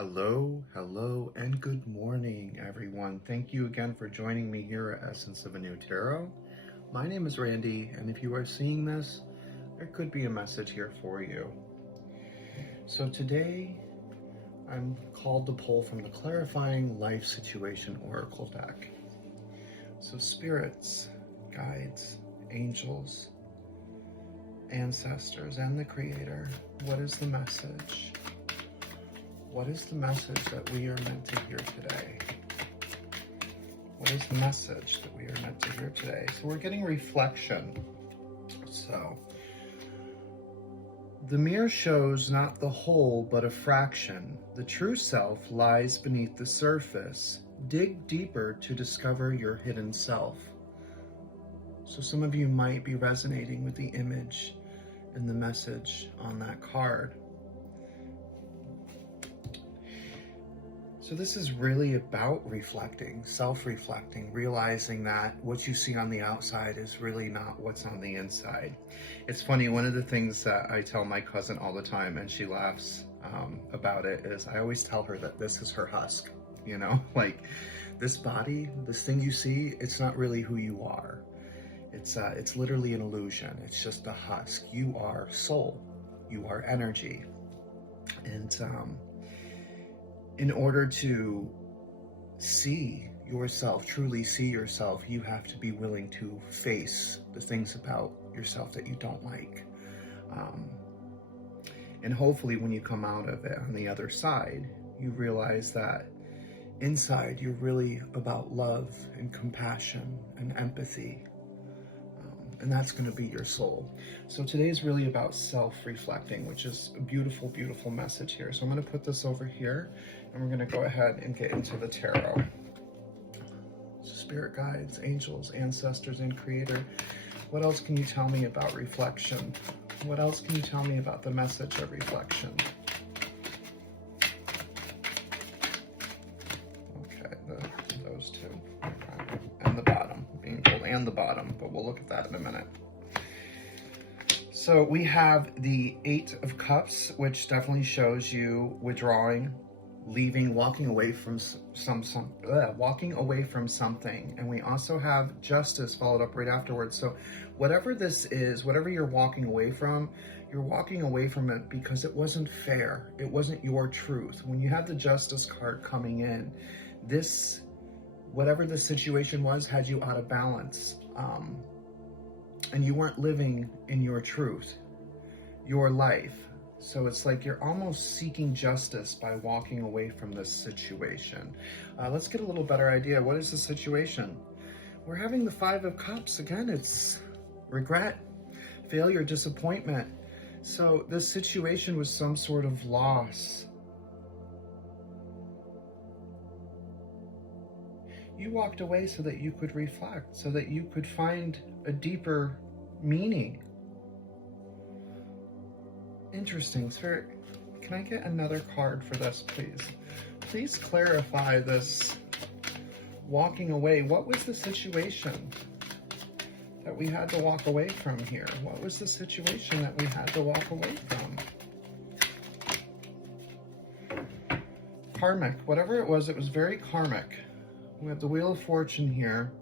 Hello, and good morning, everyone. Thank you again for joining me here at Essence of a New Tarot. My name is Randy, and if you are seeing this, there could be a message here for you. So today, I'm called to pull from the Clarifying Life Situation Oracle deck. So spirits, guides, angels, ancestors, and the Creator, what is the message? What is the message that we are meant to hear today? What is the message that we are meant to hear today? So we're getting reflection. So the mirror shows not the whole, but a fraction. The true self lies beneath the surface. Dig deeper to discover your hidden self. So some of you might be resonating with the image and the message on that card. So this is really about reflecting, self-reflecting, realizing that what you see on the outside is really not what's on the inside. It's funny, one of the things that I tell my cousin all the time, and she laughs about it, is I always tell her that this is her husk, you know? Like, this body, this thing you see, it's not really who you are. It's literally an illusion. It's just a husk. You are soul. You are energy. And in order to see yourself, truly see yourself, you have to be willing to face the things about yourself that you don't like. And hopefully when you come out of it on the other side, you realize that inside you're really about love and compassion and empathy. And that's going to be your soul. So today is really about self-reflecting, which is a beautiful, beautiful message here. So I'm going to put this over here, and we're going to go ahead and get into the tarot. So spirit guides, angels, ancestors, and creator. What else can you tell me about reflection? What else can you tell me about the message of reflection? Okay, those two. Okay. And the bottom, being pulled, and the bottom, but we'll look at that in a minute. So we have the Eight of Cups, which definitely shows you withdrawing, leaving, walking away from walking away from something. And we also have Justice followed up right afterwards. So whatever this is, whatever you're walking away from it because it wasn't fair. It wasn't your truth. When you have the Justice card coming in, this, whatever the situation was, had you out of balance. And you weren't living in your truth, your life. So it's like you're almost seeking justice by walking away from this situation. Let's get a little better idea. What is the situation? We're having the Five of Cups. Again, it's regret, failure, disappointment. So this situation was some sort of loss. You walked away so that you could reflect, so that you could find a deeper meaning. Interesting. Spirit, can I get another card for this, please? Please clarify this walking away. What was the situation that we had to walk away from here? What was the situation that we had to walk away from? Karmic. Whatever it was very karmic. We have the Wheel of Fortune here.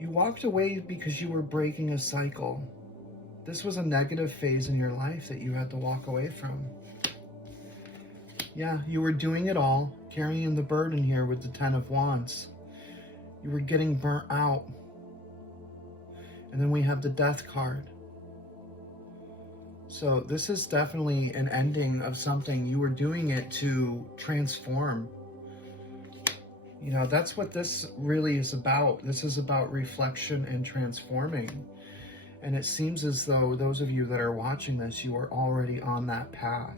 You walked away because you were breaking a cycle. This was a negative phase in your life that you had to walk away from. Yeah, you were doing it all, carrying the burden here with the Ten of Wands. You were getting burnt out. And then we have the Death card. So this is definitely an ending of something. You were doing it to transform. You know, that's what this really is about. This is about reflection and transforming. And it seems as though those of you that are watching this, you are already on that path.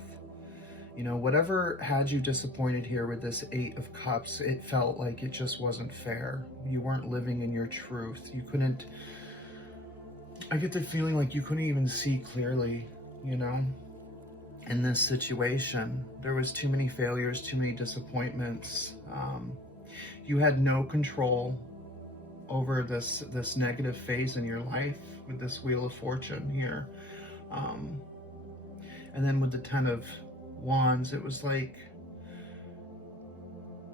You know, whatever had you disappointed here with this Eight of Cups, it felt like it just wasn't fair. You weren't living in your truth. You couldn't, I get the feeling like you couldn't even see clearly, you know, in this situation. There was too many failures, too many disappointments. You had no control over this negative phase in your life with this Wheel of Fortune here. And then with the Ten of Wands, it was like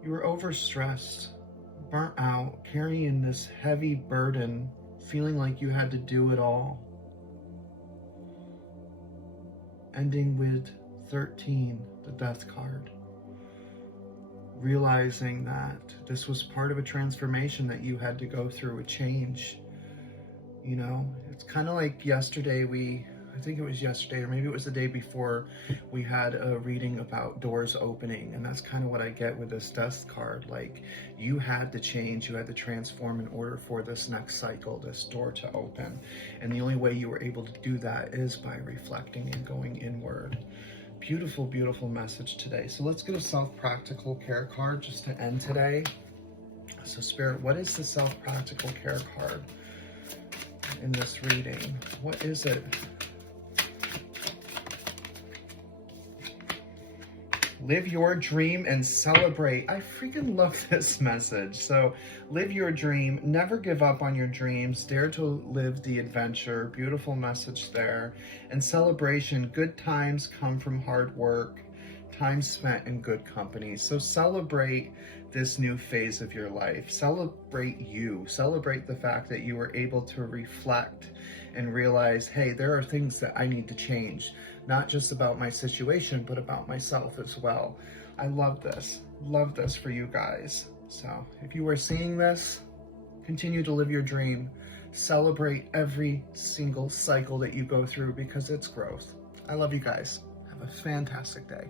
You were overstressed, burnt out, carrying this heavy burden, feeling like you had to do it all. Ending with 13, the death card. Realizing that this was part of a transformation that you had to go through, a change. You know, it's kind of like yesterday I think it was yesterday or maybe it was the day before, we had a reading about doors opening, and that's kind of what I get with this death card. Like, you had to change, you had to transform in order for this next cycle, this door to open. And the only way you were able to do that is by reflecting and going inward. Beautiful, beautiful message today. So let's get a self-practical care card just to end today. So Spirit, what is the self-practical care card in this reading? What is it? Live your dream and celebrate. I freaking love this message. So live your dream, never give up on your dreams, dare to live the adventure. Beautiful message there. And celebration, good times come from hard work, time spent in good company. So celebrate this new phase of your life. Celebrate you. Celebrate the fact that you were able to reflect and realize, hey, there are things that I need to change. Not just about my situation, but about myself as well. I love this for you guys. So if you are seeing this, continue to live your dream. Celebrate every single cycle that you go through because it's growth. I love you guys. Have a fantastic day.